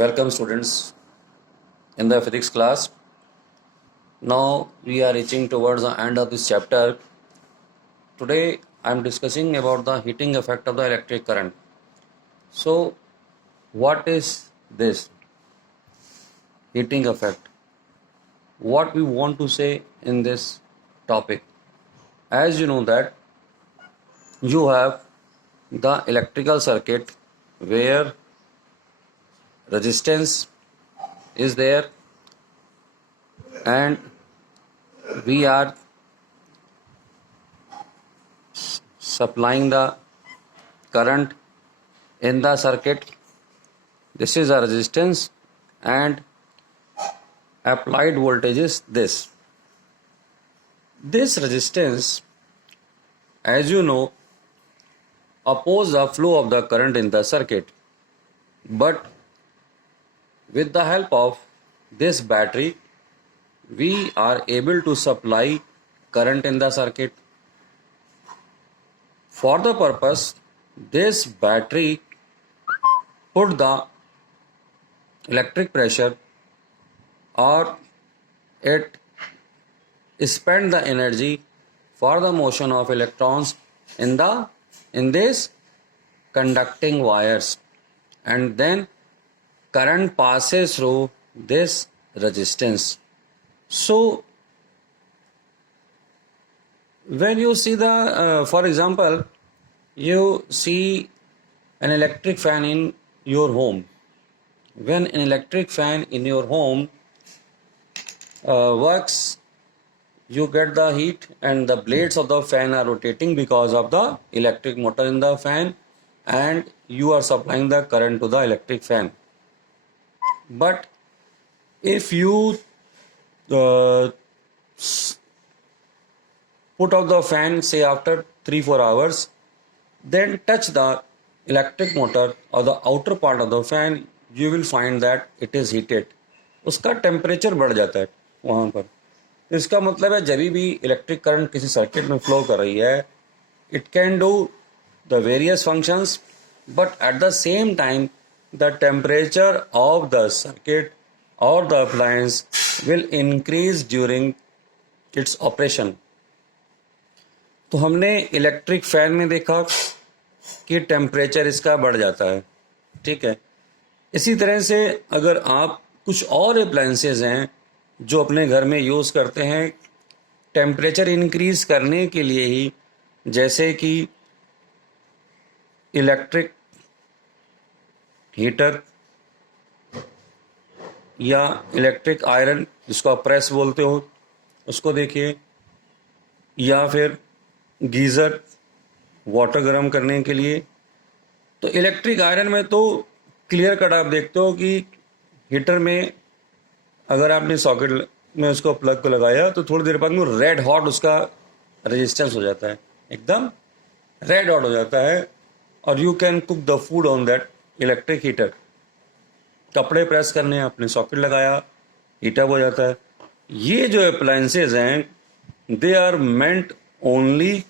Welcome students in the physics class. Now we are reaching towards the end of this chapter. Today I am discussing about the heating effect of the electric current. So what is this heating effect? What we want to say in this topic? As you know that you have the electrical circuit where resistance is there and we are supplying the current in the circuit. This is a resistance and applied voltage is this. This resistance, as you know, opposes the flow of the current in the circuit, but with the help of this battery we are able to supply current in the circuit. For the purpose, this battery put the electric pressure or it spend the energy for the motion of electrons in this conducting wires, and then current passes through this resistance. So when you see the for example, you see an electric fan in your home. When an electric fan in your home works, you get the heat and the blades of the fan are rotating because of the electric motor in the fan, and you are supplying the current to the electric fan. But if you put off the fan say after 3-4 hours, then touch the electric motor or the outer part of the fan, you will find that it is heated. उसका temperature बढ़ जाता है वहाँ पर. इसका मतलब है जब भी इलेक्ट्रिक करंट किसी सर्किट में फ्लो कर रही है, it can do the various functions, but at the same time the temperature of the circuit और the appliance will increase during its operation. तो हमने इलेक्ट्रिक फैन में देखा कि टेम्परेचर इसका बढ़ जाता है, ठीक है. इसी तरह से अगर आप कुछ और अप्लायंसेस हैं जो अपने घर में यूज़ करते हैं टेम्परेचर इंक्रीज करने के लिए ही, जैसे कि इलेक्ट्रिक हीटर या इलेक्ट्रिक आयरन जिसको आप प्रेस बोलते हो उसको देखिए, या फिर गीज़र वाटर गर्म करने के लिए. तो इलेक्ट्रिक आयरन में तो क्लियर कट आप देखते हो कि हीटर में अगर आपने सॉकेट में उसको प्लग को लगाया तो थोड़ी देर बाद में रेड हॉट उसका रेजिस्टेंस हो जाता है, एकदम रेड हॉट हो जाता है, और you can cook the food on that electric heater. कपड़े प्रेस करने आपने सॉकेट लगाया, हीटअप हो जाता है. ये जो अप्लायंसेज हैं they are meant only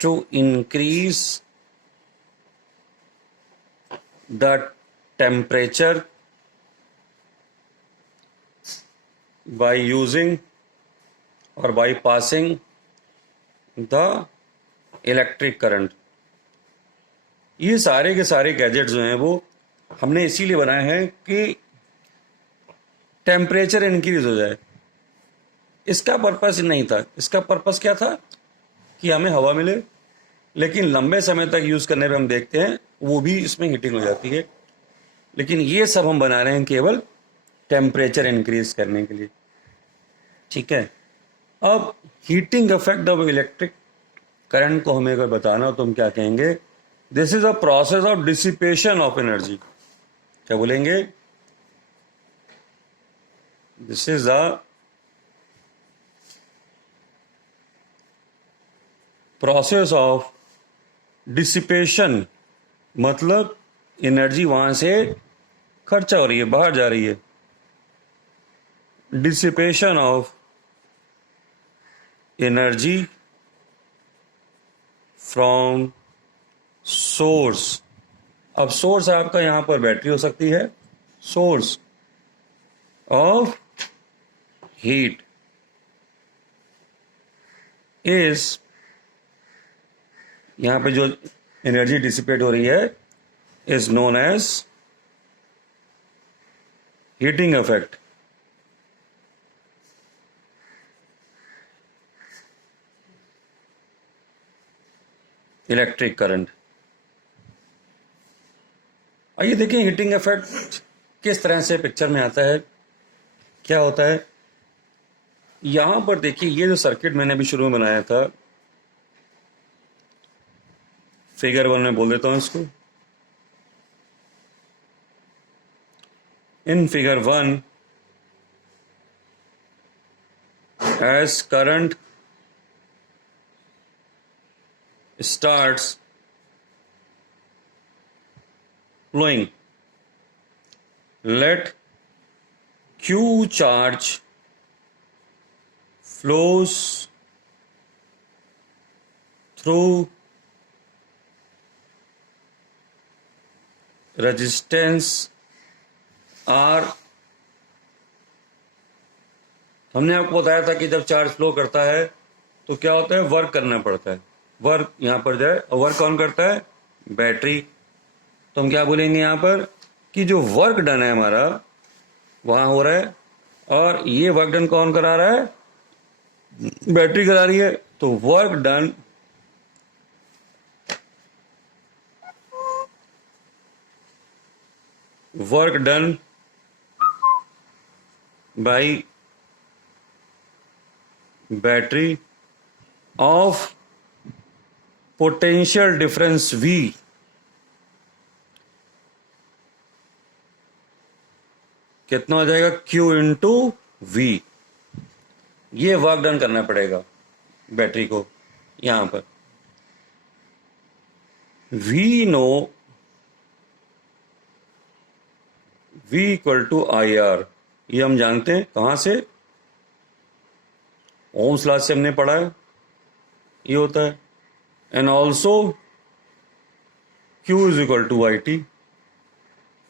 to increase the temperature by using or by passing the electric current. ये सारे के सारे गैजेट्स जो हैं वो हमने इसीलिए बनाए हैं कि टेम्परेचर इंक्रीज हो जाए. इसका पर्पस नहीं था. इसका पर्पस क्या था कि हमें हवा मिले, लेकिन लंबे समय तक यूज़ करने पे हम देखते हैं वो भी इसमें हीटिंग हो जाती है. लेकिन ये सब हम बना रहे हैं केवल टेम्परेचर इंक्रीज करने के लिए, ठीक है. अब heating effect of electric current को हमें अगर बताना हो तो हम क्या कहेंगे? This is a process of dissipation of energy. क्या बोलेंगे? This is a process of dissipation, मतलब एनर्जी वहां से खर्चा हो रही है, बाहर जा रही है. Dissipation of energy from source अब सोर्स आपका यहां पर बैटरी हो सकती है, सोर्स ऑफ हीट इज, यहां पे जो एनर्जी डिसिपेट हो रही है is known as heating effect. Electric current. आइए देखिए हीटिंग इफेक्ट किस तरह से पिक्चर में आता है, क्या होता है। यहां पर देखिए ये जो सर्किट मैंने अभी शुरू में बनाया था, फिगर 1 में बोल देता हूं इसको। In figure 1 as current starts flowing, let Q charge flows through resistance R। हमने आपको बताया था कि जब चार्ज फ्लो करता है तो क्या होता है, वर्क करना पड़ता है। वर्क यहां पर जाए, और वर्क कौन करता है, बैटरी। तो हम क्या बोलेंगे यहां पर कि जो वर्क डन है हमारा वहां हो रहा है, और ये वर्क डन कौन करा रहा है, बैटरी करा रही है। तो work done by battery of potential difference V, कितना हो जाएगा, Q इंटू V। ये वर्क डन करना पड़ेगा बैटरी को यहां पर। We know V equal to IR, ये हम जानते हैं कहां से, ओम्स लॉ से हमने पढ़ा है, ये होता है। And also Q is equal to IT,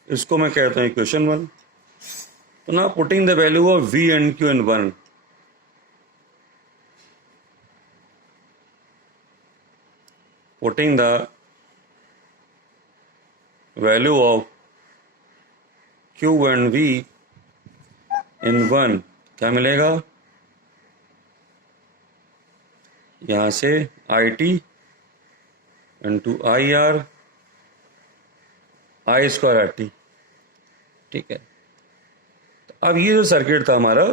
इसको मैं कहता हूं इक्वेशन 1। तो ना putting the value of V and Q in 1, putting the value of Q and V in 1, क्या मिलेगा, यहां से IT into IR I square RT। ठीक है, तो अब ये जो सर्किट था हमारा,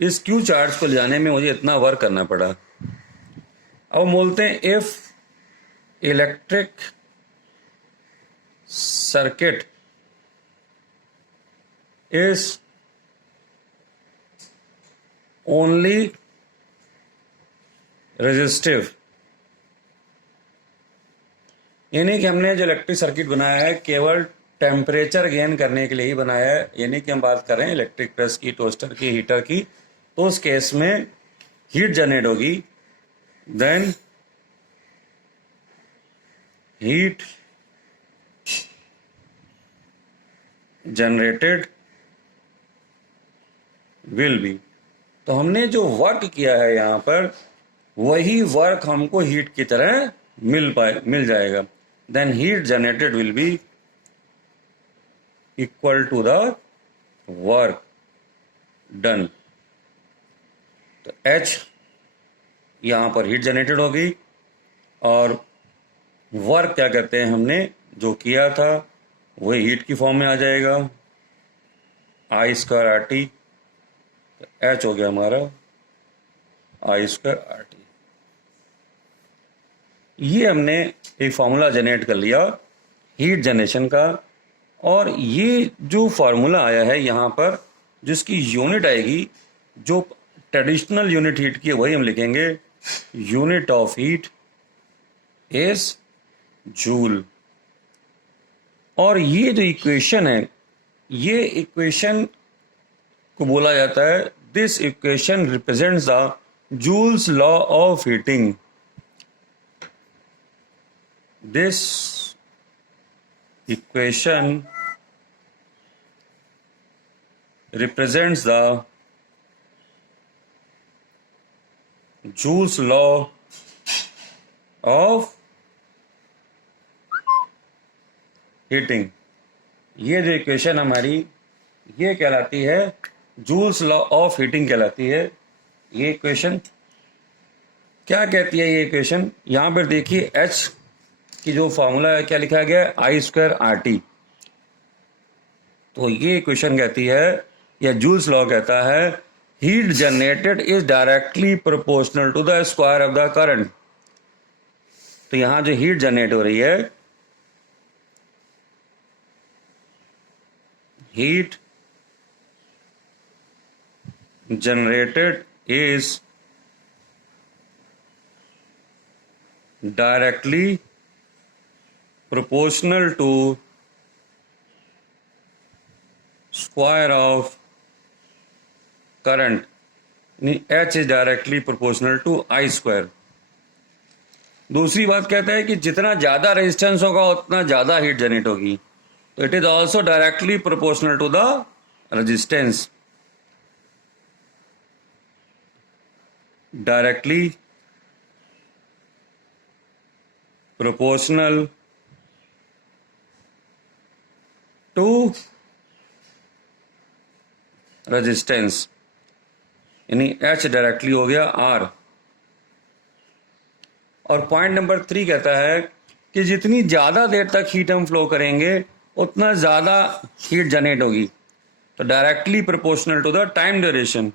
इस Q चार्ज को ले जाने में मुझे इतना वर्क करना पड़ा। अब बोलते हैं if electric circuit is only resistive, यानी कि हमने जो इलेक्ट्रिक सर्किट बनाया है केवल टेम्परेचर गेन करने के लिए ही बनाया है, यानी कि हम बात कर रहे हैं इलेक्ट्रिक प्रेस की, टोस्टर की, हीटर की। तो उस केस में हीट जनरेट होगी, then heat generated will be. तो हमने जो वर्क किया है यहां पर, वही वर्क हमको हीट की तरह मिल जाएगा। Then heat generated will be equal to the work done. तो H यहां पर हीट जनरेटेड होगी, और वर्क क्या कहते हैं, हमने जो किया था वही हीट की फॉर्म में आ जाएगा, I स्क्वायर RT। तो H हो गया हमारा I स्क्वायर RT। ये हमने एक फॉर्मूला जनरेट कर लिया हीट जनरेशन का, और ये जो फॉर्मूला आया है यहाँ पर, जिसकी यूनिट आएगी, जो ट्रेडिशनल यूनिट हीट की है वही हम लिखेंगे, unit of heat is joule. और ये जो इक्वेशन है, ये इक्वेशन को बोला जाता है, this equation represents the joules law of heating. This equation represents the Joule's law of heating. ये जो इक्वेशन हमारी ये कहलाती है जूल्स लॉ ऑफ हीटिंग कहलाती है। ये इक्वेशन क्या कहती है? ये इक्वेशन यहां पर देखिए, H की जो फॉर्मूला है क्या लिखा गया है? I² RT। तो ये इक्वेशन कहती है, या जूल्स लॉ कहता है, heat generated is directly proportional to the square of the current. तो यहां जो हीट जनरेट हो रही है, heat generated is directly proportional to square of current, H is directly proportional to I²। दूसरी बात कहता है कि जितना ज्यादा रेजिस्टेंस होगा उतना ज्यादा हीट जनरेट होगी। तो it is also directly proportional to the resistance, directly proportional to resistance, यानी H डायरेक्टली हो गया R। और पॉइंट नंबर 3 कहता है कि जितनी ज्यादा देर तक हीट हम फ्लो करेंगे उतना ज्यादा हीट जनरेट होगी। तो directly proportional to the time duration,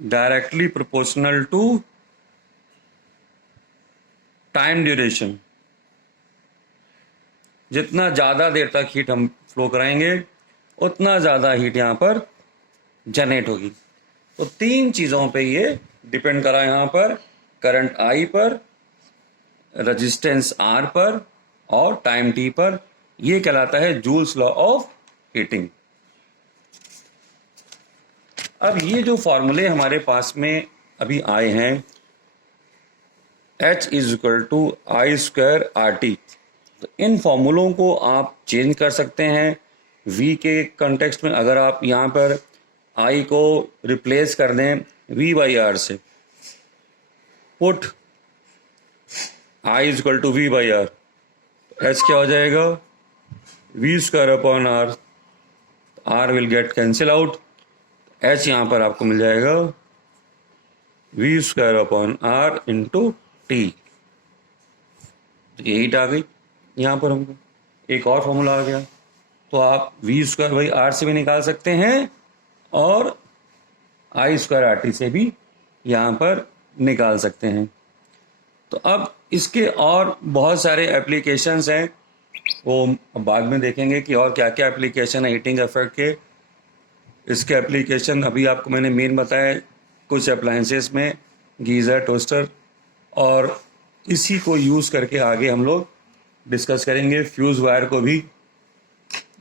directly proportional to time duration, जितना ज्यादा देर तक हीट हम फ्लो कराएंगे उतना ज्यादा हीट यहां पर जनरेट होगी। तो 3 चीजों पे ये डिपेंड करा, यहां पर करंट I पर, रेजिस्टेंस R पर और टाइम T पर। ये कहलाता है जूल्स लॉ ऑफ हीटिंग। अब ये जो फॉर्मूले हमारे पास में अभी आए हैं, H = I² RT, तो इन फॉर्मूलों को आप चेंज कर सकते हैं V के कॉन्टेक्स्ट में। अगर आप यहाँ पर I को रिप्लेस कर दें V/R से, पुट I = V/R, H क्या हो जाएगा? V²/R, R will get cancel out, H यहाँ पर आपको मिल जाएगा V²/R × T। तो ये हीट आ गई यहाँ पर हमको। एक और फॉर्मूला आ गया, तो आप V²/R से भी निकाल सकते हैं और I² RT से भी यहाँ पर निकाल सकते हैं। तो अब इसके और बहुत सारे एप्लीकेशंस हैं, वो बाद में देखेंगे कि और क्या क्या एप्लीकेशन है हीटिंग इफेक्ट के। इसके एप्लीकेशन अभी आपको मैंने मेन बताया, कुछ अप्लायंसेस में गीज़र, टोस्टर, और इसी को यूज़ करके आगे हम लोग डिस्कस करेंगे फ्यूज़ वायर को भी।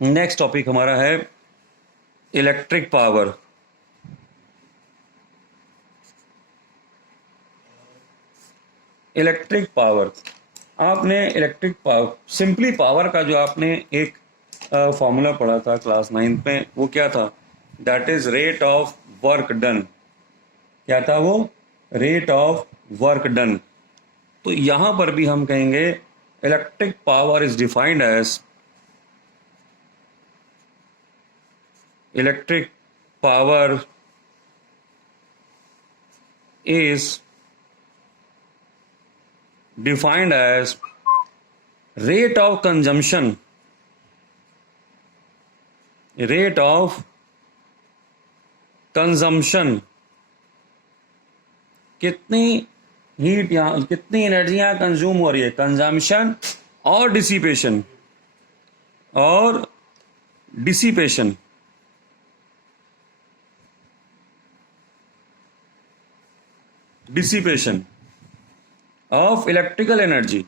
नेक्स्ट टॉपिक हमारा है इलेक्ट्रिक पावर। इलेक्ट्रिक पावर, आपने इलेक्ट्रिक पावर, सिंपली पावर का जो आपने एक फॉर्मूला पढ़ा था क्लास 9th में, वो क्या था? That is rate of work done. क्या था वो? Rate of work done. तो यहां पर भी हम कहेंगे electric power is defined as, electric power is defined as rate of consumption कितनी हीट यहां, कितनी एनर्जी यहां कंज्यूम हो रही है, कंजम्पशन और डिसिपेशन ऑफ इलेक्ट्रिकल एनर्जी।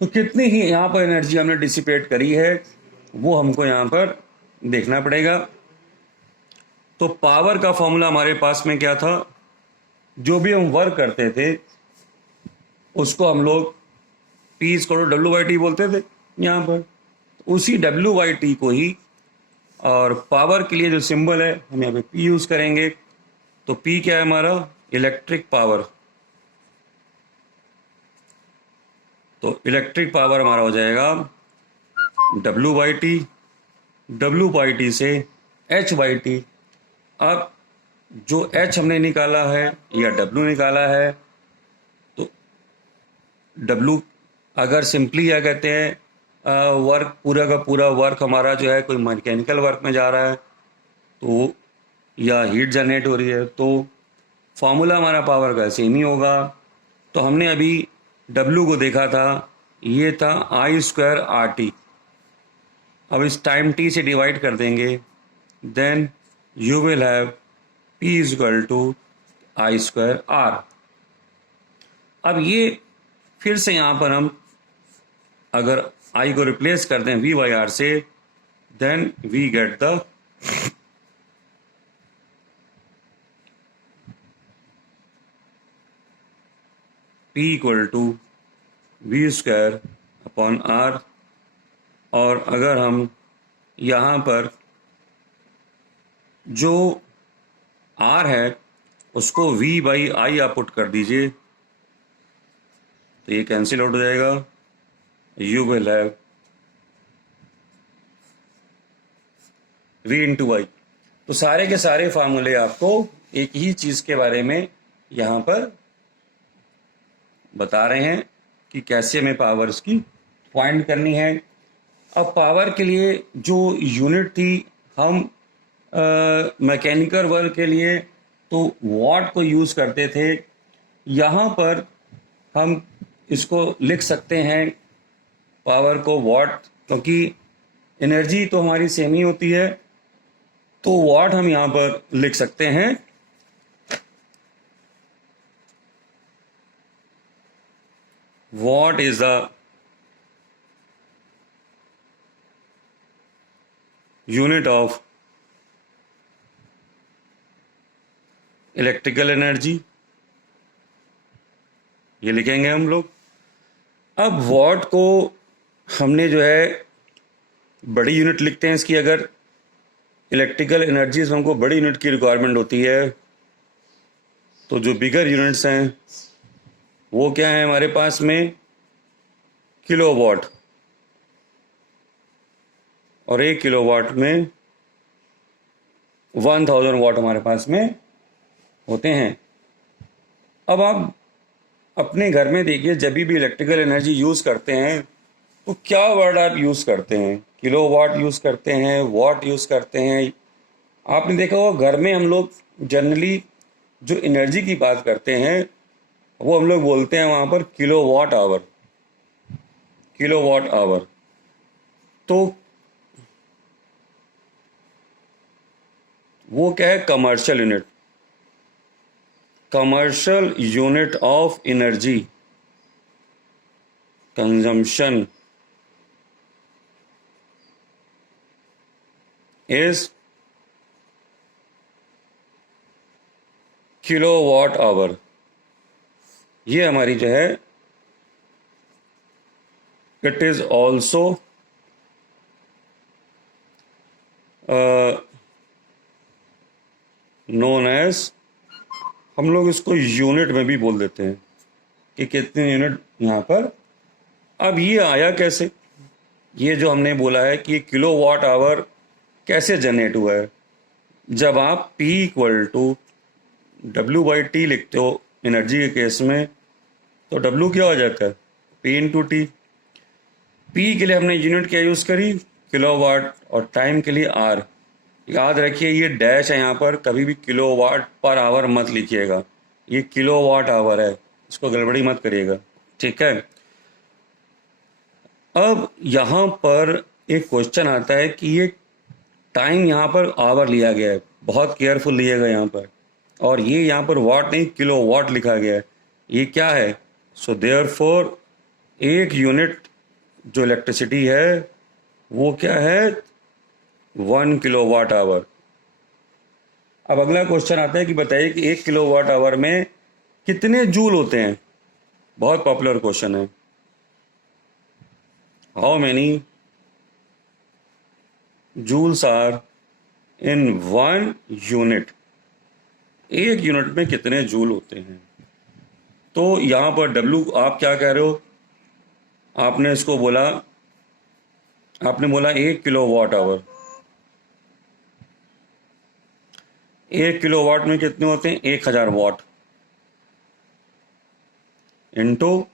तो कितनी ही यहां पर एनर्जी हमने डिसिपेट करी है वो हमको यहां पर देखना पड़ेगा। तो पावर का फॉर्मूला हमारे पास में क्या था? जो भी हम वर्क करते थे उसको हम लोग P = W/T बोलते थे यहाँ पर। उसी W/T को ही और पावर के लिए जो सिंबल है हम यहाँ पे P यूज करेंगे। तो P क्या है हमारा? Electric power. तो इलेक्ट्रिक पावर हमारा हो जाएगा W/T, W/T से H/T। अब जो H हमने निकाला है या W निकाला है, तो W अगर सिंपली क्या कहते हैं, वर्क पूरा का पूरा वर्क हमारा जो है कोई मैकेनिकल वर्क में जा रहा है तो या हीट जनरेट हो रही है, तो फॉर्मूला हमारा पावर का सेम ही होगा। तो हमने अभी W को देखा था, ये था I² RT। अब इस टाइम T से डिवाइड कर देंगे, then you will have P = I² R। अब ये फिर से यहाँ पर हम अगर I को रिप्लेस कर दें V/R से, then we get the P = V²/R। और अगर हम यहाँ पर जो R है उसको V/I आप पुट कर दीजिए तो ये कैंसिल आउट हो जाएगा। You will have V/I। तो सारे के सारे फार्मूले आपको एक ही चीज के बारे में यहाँ पर बता रहे हैं कि कैसे हमें पावर्स की फाइंड करनी है। अब पावर के लिए जो यूनिट थी, हम मैकेनिकल वर्क के लिए तो वॉट को यूज़ करते थे। यहाँ पर हम इसको लिख सकते हैं पावर को वॉट, क्योंकि एनर्जी तो हमारी सेम ही होती है, तो वॉट हम यहाँ पर लिख सकते हैं। What is the unit of electrical energy, ये लिखेंगे हम लोग। अब वॉट को हमने जो है बड़ी यूनिट लिखते हैं इसकी। अगर इलेक्ट्रिकल एनर्जी से हमको बड़ी यूनिट की रिक्वायरमेंट होती है तो जो बिगर यूनिट्स हैं वो क्या है हमारे पास में? किलोवाट। और 1 किलोवाट में 1000 वाट हमारे पास में होते हैं। अब आप अपने घर में देखिए, जब भी इलेक्ट्रिकल एनर्जी यूज़ करते हैं तो क्या वर्ड आप यूज़ करते हैं? किलोवाट यूज़ करते हैं, वाट यूज़ करते हैं। आपने देखा होगा घर में हम लोग जनरली जो एनर्जी की बात करते हैं वो हम लोग बोलते हैं वहाँ पर किलोवाट आवर, किलोवाट आवर। तो वो क्या है? Commercial unit, commercial unit of energy consumption is kilowatt hour. ये हमारी जो है it is also known as, हम लोग इसको यूनिट में भी बोल देते हैं कि कितने यूनिट यहाँ पर। अब ये आया कैसे? ये जो हमने बोला है कि किलोवाट आवर कैसे जनरेट हुआ है, जब आप P = W/T लिखते हो एनर्जी के केस में, तो W क्या हो जाता है? P × T। P के लिए हमने यूनिट क्या यूज़ करी? किलोवाट। और टाइम के लिए R। याद रखिए ये डैश है यहाँ पर, कभी भी kWh मत लिखिएगा, ये किलोवाट आवर है, इसको गड़बड़ी मत करिएगा, ठीक है। अब यहाँ पर एक क्वेश्चन आता है कि ये टाइम यहाँ पर आवर लिया गया है, बहुत केयरफुल लिएगा यहाँ पर, और ये यहाँ पर वाट नहीं किलोवाट लिखा गया है, ये क्या है? सो देयरफॉर एक यूनिट जो इलेक्ट्रिसिटी है वो क्या है? 1 किलोवाट आवर। अब अगला क्वेश्चन आता है कि बताइए कि 1 किलोवाट आवर में कितने जूल होते हैं? बहुत पॉपुलर क्वेश्चन है। How many joules are in 1 यूनिट? एक यूनिट में कितने जूल होते हैं? तो यहां पर W आप क्या कह रहे हो? आपने इसको बोला, आपने बोला 1 किलोवाट आवर। 1 किलोवाट में कितने होते हैं? 1000 वाट इंटू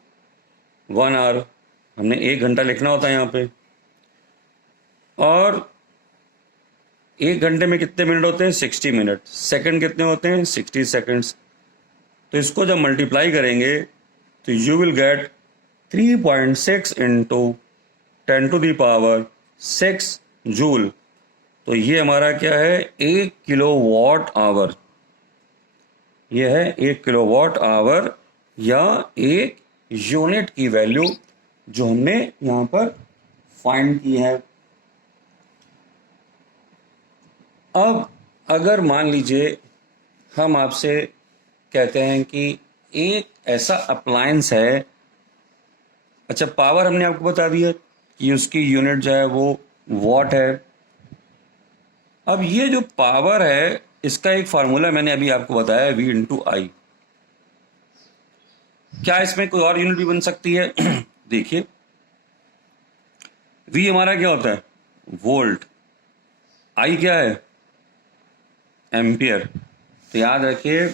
1 आवर। हमने 1 घंटा लिखना होता है यहाँ पे। और 1 घंटे में कितने मिनट होते हैं? 60 मिनट। सेकंड कितने होते हैं? 60 सेकंड्स। तो इसको जब मल्टीप्लाई करेंगे तो you will get 3.6 into 10⁻6 joule. तो ये हमारा क्या है? 1 किलोवाट आवर। यह है 1 किलोवाट आवर या 1 यूनिट की वैल्यू जो हमने यहां पर फाइंड की है। अब अगर मान लीजिए हम आपसे कहते हैं कि एक ऐसा अप्लायंस है, अच्छा पावर हमने आपको बता दिया कि उसकी यूनिट जो है वो वॉट है। अब ये जो पावर है इसका एक फार्मूला मैंने अभी आपको बताया, V इंटू आई। क्या इसमें कोई और यूनिट भी बन सकती है? देखिए V हमारा क्या होता है? वोल्ट। I क्या है? एम्पियर। तो याद रखिए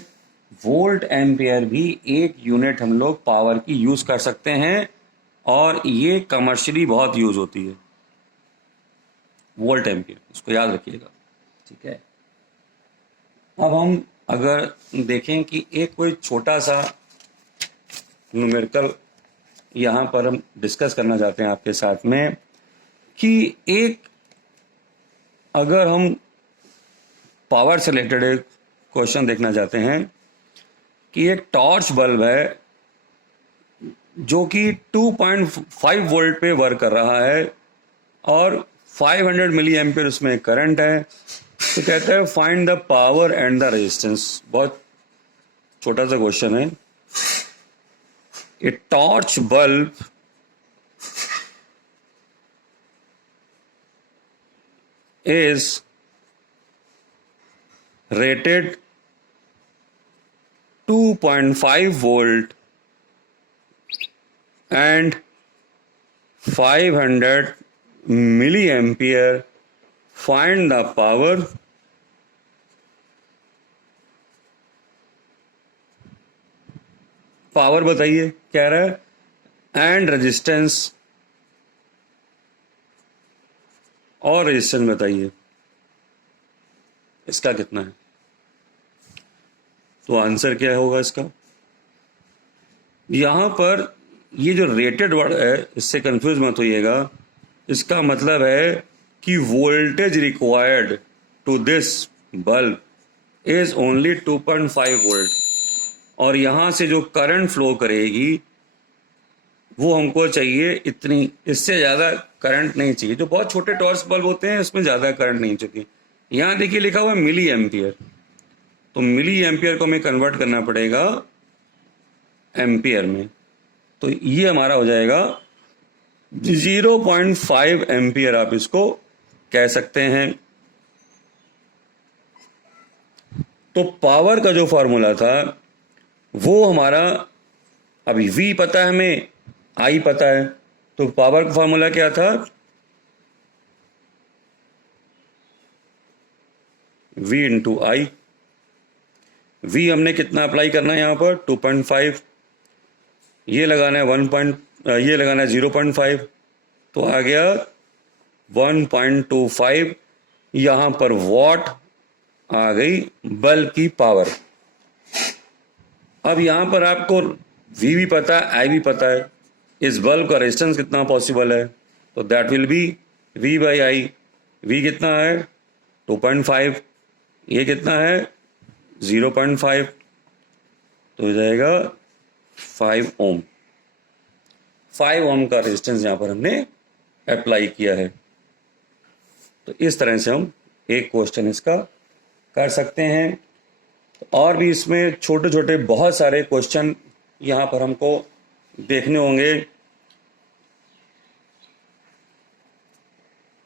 वोल्ट एम्पियर भी एक यूनिट हम लोग पावर की यूज कर सकते हैं और ये कमर्शियली बहुत यूज होती है, वोल्ट एम्पियर। इसको याद रखिएगा, ठीक है। अब हम अगर देखें कि एक कोई छोटा सा न्यूमेरिकल यहाँ पर हम डिस्कस करना चाहते हैं आपके साथ में कि एक अगर हम पावर से रिलेटेड एक क्वेश्चन देखना चाहते हैं कि एक टॉर्च बल्ब है जो कि 2.5 वोल्ट पे वर्क कर रहा है और 500 मिली एम्पियर उसमें करंट है। तो कहता है find the power and the resistance. बहुत छोटा सा क्वेश्चन है। A torch bulb is rated 2.5 volt and 500 milliampere. Find the power. Power बताइए, कह रहा है एंड रेजिस्टेंस, और रेजिस्टेंस बताइए इसका कितना है। तो आंसर क्या होगा इसका? यहां पर ये जो रेटेड वर्ड है इससे कंफ्यूज मत होइएगा। इसका मतलब है कि voltage required to this bulb is only 2.5 volt और यहां से जो करंट फ्लो करेगी वो हमको चाहिए इतनी, इससे ज़्यादा करंट नहीं चाहिए। जो बहुत छोटे टॉर्च बल्ब होते हैं उसमें ज़्यादा करंट नहीं चाहिए। यहाँ देखिए लिखा हुआ है मिली एम्पियर, तो मिली एम्पियर को हमें कन्वर्ट करना पड़ेगा एम्पियर में। तो ये हमारा हो जाएगा 0.5 एम्पियर, आप इसको कह सकते हैं। तो पावर का जो फॉर्मूला था वो हमारा, अभी V पता है हमें, I पता है, तो पावर का फॉर्मूला क्या था? V इंटू आई। V हमने कितना अप्लाई करना है यहाँ पर? 2.5। ये लगाना है ये लगाना है 0.5, तो आ गया 1.25। यहाँ पर वॉट आ गई बल्ब की पावर। अब यहाँ पर आपको V भी पता है, I भी पता है, इस बल्ब का रेजिस्टेंस कितना पॉसिबल है, तो that will be V by I. V कितना है? 2.5, ये कितना है? 0.5, तो हो जाएगा 5 ओम। 5 ओम का रेजिस्टेंस यहाँ पर हमने अप्लाई किया है। तो इस तरह से हम एक क्वेश्चन इसका कर सकते हैं। और भी इसमें छोटे छोटे बहुत सारे क्वेश्चन यहाँ पर हमको देखने होंगे।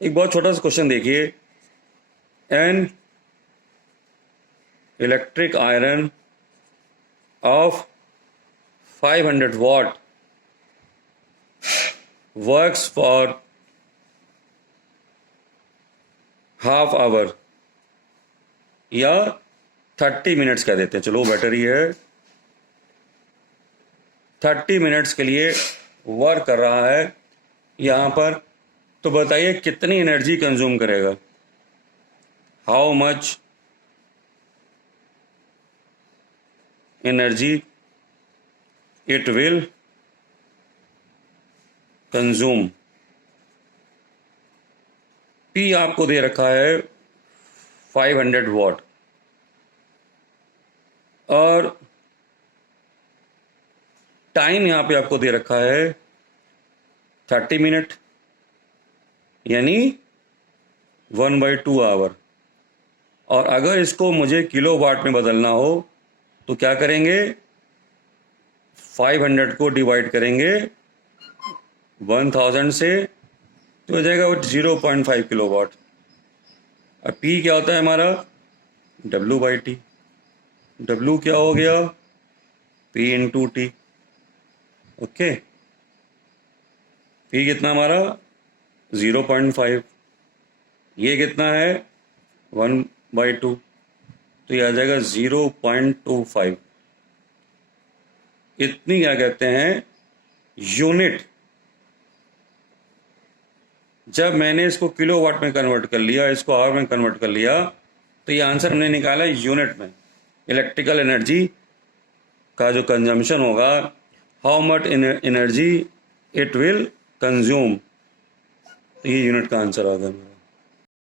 एक बहुत छोटा सा क्वेश्चन देखिए, an electric iron of 500 watt works for half hour या 30 मिनट्स कह देते हैं, चलो बेटर ही है। 30 मिनट्स के लिए वर्क कर रहा है यहाँ पर, तो बताइए कितनी एनर्जी कंज्यूम करेगा। How much energy it will consume. P आपको दे रखा है 500 वॉट और टाइम यहाँ पे आपको दे रखा है 30 मिनट यानी 1/2 आवर। और अगर इसको मुझे किलो वाट में बदलना हो तो क्या करेंगे, 500 को डिवाइड करेंगे 1000 से तो हो जाएगा वो 0.5 किलो वाट। अब P क्या होता है हमारा, W/T। W क्या हो गया, P into T. Okay, P कितना हमारा 0.5, ये कितना है 1/2, तो ये आ जाएगा 0.25। इतनी क्या कहते हैं यूनिट। जब मैंने इसको किलो वाट में कन्वर्ट कर लिया, इसको आवर में कन्वर्ट कर लिया, तो ये आंसर हमने निकाला यूनिट में। इलेक्ट्रिकल एनर्जी का जो कंजम्पशन होगा, how much energy it will consume, तो ये यूनिट का आंसर आ गया।